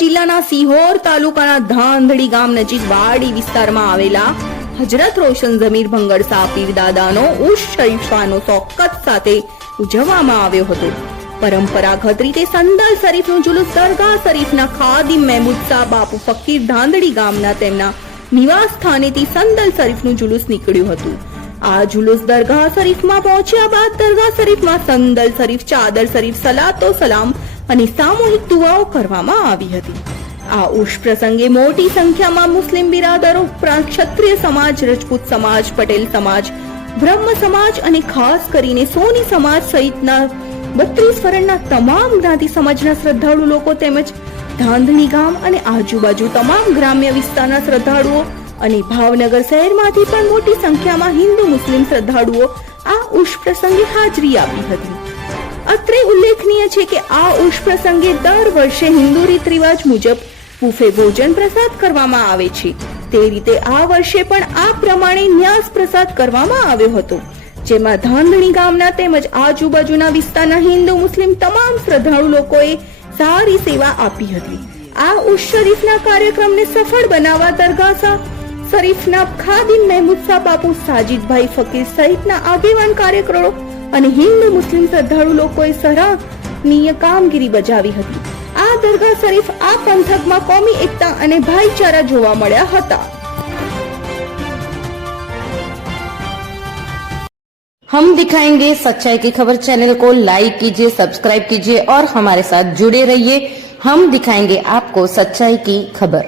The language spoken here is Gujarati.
જિલ્લાના સિહોર તાલુકાના ધાંધડી ગામ નજીક વાડી વિસ્તારમાં આવેલા હજરત રોશન ઝમીર ભંગડ શાહ પીર દાદાનો ઉર્ષ શરીફાનો શૌકત સાથે ઉજવવામાં આવ્યો હતો। પરંપરાગત રીતે સંદલ શરીફનું જુલુસ દરગાહ શરીફના ખાદિમ મહેમૂદ શાહ બાપુ ફકીર ધાંધડી ગામના તેમના નિવાસ સ્થાનેથી સંદલ શરીફનું જુલુસ નીકળ્યું હતું। આ જુલુસ દરગાહ શરીફમાં પહોંચ્યા બાદ દરગાહ શરીફમાં સંદલ શરીફ, ચાદર શરીફ, સલાતો સલામ અને સામૂહિક દુઆઓ કરવામાં આવી હતી। આ ઉર્ષ પ્રસંગે મોટી સંખ્યામાં મુસ્લિમ બિરાદરો ઉપરાંત ક્ષત્રિય સમાજ, રજપૂત સમાજ, પટેલ સમાજ, બ્રહ્મ સમાજ અને ખાસ કરીને સોની સમાજ સહિતના 32 ફરણના તમામ જ્ઞાતિ સમાજના શ્રદ્ધાળુ લોકો તેમજ ધાંધણી ગામ અને આજુબાજુ તમામ ગ્રામ્ય વિસ્તારના શ્રદ્ધાળુઓ અને ભાવનગર શહેરમાંથી પણ મોટી સંખ્યામાં હિન્દુ મુસ્લિમ શ્રદ્ધાળુઓ આ ઉર્ષ પ્રસંગે હાજરી આપી હતી। અત્રે ઉલ્લેખનીય છે કે આ ઉર્ષ પ્રસંગે દર વર્ષે હિન્દુ રીત રિવાજ મુજબ બુફે ભોજન પ્રસાદ કરવામાં આવે છે। તે રીતે આ વર્ષે પણ આ પ્રમાણે ન્યાસ પ્રસાદ કરવામાં આવ્યો હતો, જેમાં ધાંધણી ગામના તેમજ આજુબાજુના વિસ્તારના હિન્દુ મુસ્લિમ તમામ શ્રદ્ધાળુ લોકોએ સારી સેવા આપી હતી। આ ઉર્ષ શરીફના કાર્યક્રમને સફળ બનાવવા દરગાહ શરીફના ખાદિમ મહેમૂદ શાહ બાપુ, સાજીદભાઈ ફકીર સહિતના આગેવાન કાર્યકરો અને હિન્દુ મુસ્લિમ શ્રદ્ધાળુ લોકોએ સરાહનીય કામગીરી બજાવી હતી। આ દરગાહ શરીફ આ પંથકમાં કોમી એકતા અને ભાઈચારા જોવા મળ્યા હતા। हम दिखाएंगे सच्चाई की खबर चैनल को लाइक कीजिए, सब्सक्राइब कीजिए और हमारे साथ जुड़े रहिए। हम दिखाएंगे आपको सच्चाई की खबर।